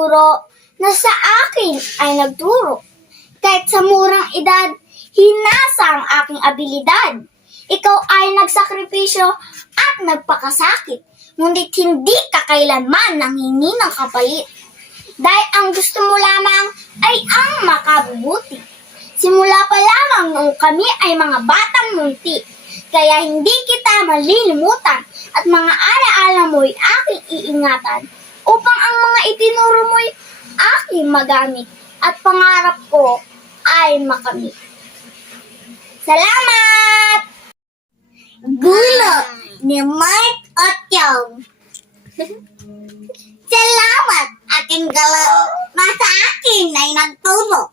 guro na sa akin ay nagturo. Kahit sa murang edad, hinasa ang aking abilidad. Ikaw ay nagsakripisyo at nagpakasakit, ngunit hindi ka kailanman nanghingi ng kapalit. Dahil ang gusto mo lamang ay ang makabubuti. Simula pa lamang noong kami ay mga batang munti, kaya hindi kita malilimutan at mga alaala mo'y aking iingatan upang ang mga itinuro mo'y aking magamit at pangarap ko ay makamit. Salamat! Gulo ni Mark Otyong. Salamat aking galaw na sa akin ay nagturo.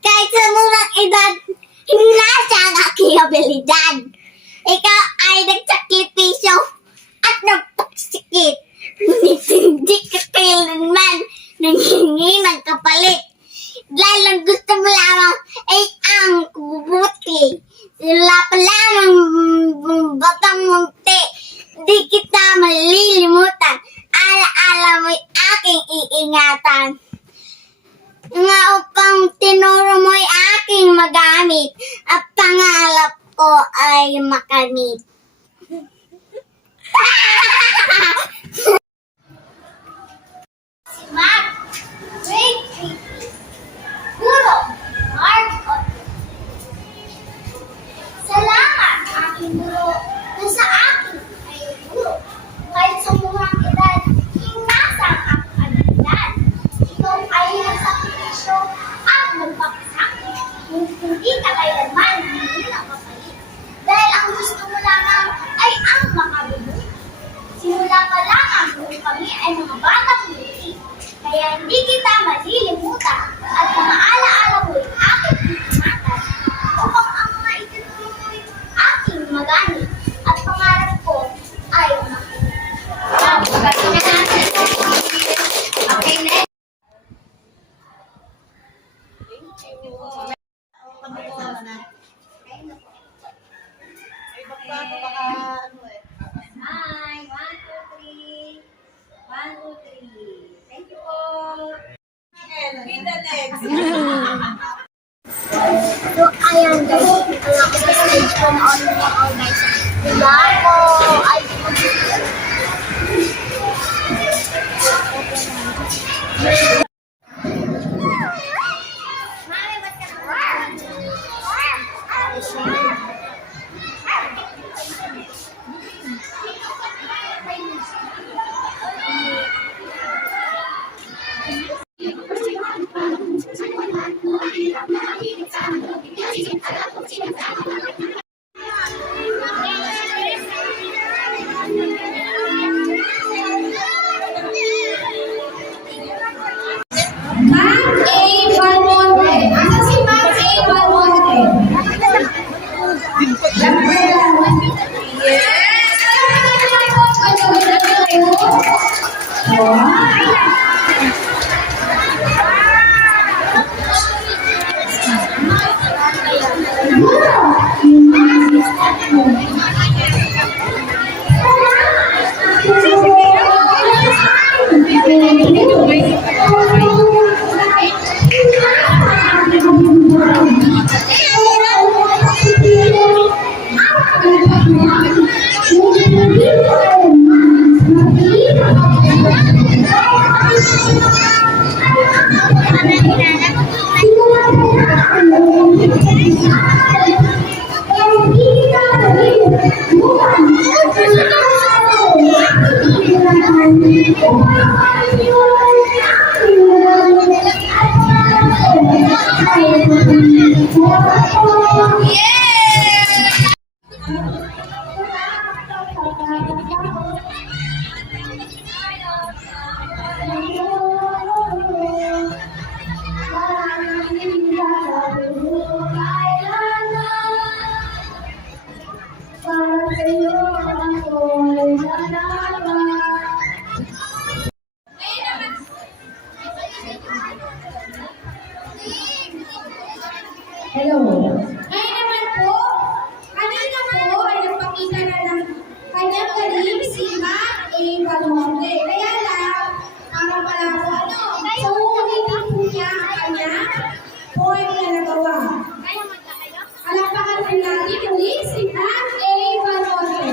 Kahit sa murang edad, hinasa ang aking abilidad. Ikaw ay nagsakripisyo at nagpaksikit. Ngunit hindi ka kailanman nanghingi ng kapalit. Dahil ang gusto mo lamang ay ang kububuti. Sila pa lamang batang munti, di kita malilimutan. Alaala mo'y aking iingatan. Nga upang tinuro mo'y aking magamit at pangarap ko ay makamit. Mark, grade 3. Guro, Mark Otyong. Salamat aking guro na sa akin ay guro. Kahit sa murang edad, hinasa ang aking abilidad. Ikaw ay nagsakripisyo at nagpapasakit. Hindi ka kailanman hindi na kapalit. Dahil ang gusto mo lamang ay ang makabubuti. Simula pa lamang kung kami ay mga batang munti, kaya hindi kita malilimutan at mga alaala mo'y aking iingatan upang ang mga itinuro mo'y aking magamit at pangarap ko ay makamit. Okay, next. Hi, 1, 2, 3. 1, 2, 3. Thank you po. Read the next. So, ayan guys. Wala ko sa stage ko na on niya all guys. Diba ako? Ay, Mami, ba't ka Mark A. Balmonte. Asa si Mark A. Balmonte? Yes! Hello. Ngayon naman po, kanina po ay nagpakita na ng kanyang galing si Mark A. Balmonte. Kaya lang, pala po ano? poem na nagawa. Palakpakan po natin muli si Ann A. Barote.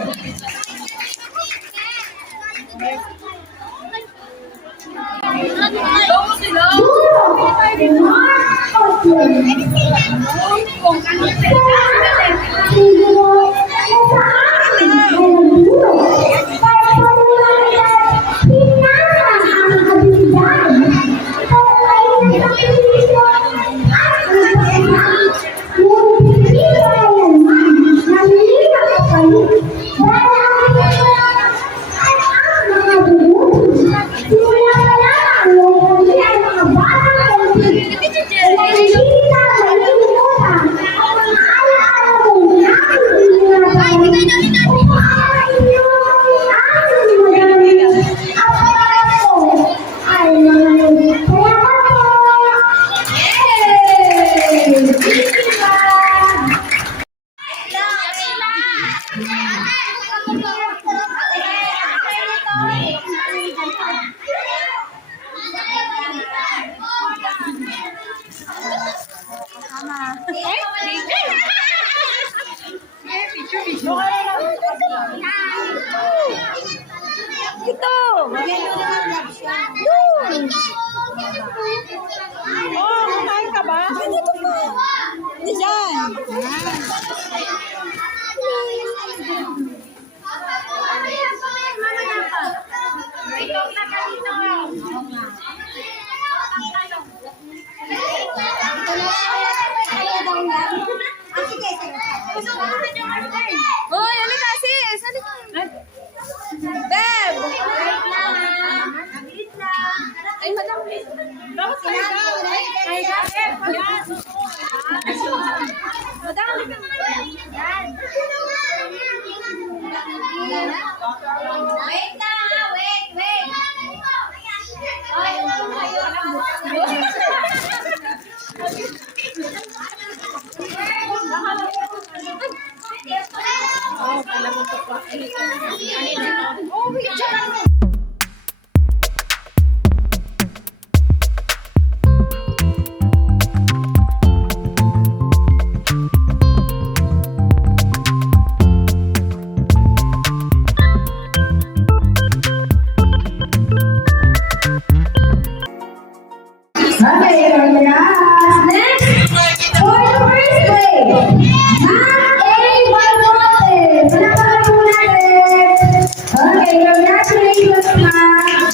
Ito! Yun! Oh, kumain ka ba? Dito po. Diyan. Hoy, halika sis! Halika! Beb! Ay, madam. Dapat ka na. Ay, Beb. Madam. Wait na! Wait! Oh, wait, dyan. Okay, congrats! Next, for the first place, Ann A. Barote. Palakpakan po natin. Okay, congratulations, ma'am.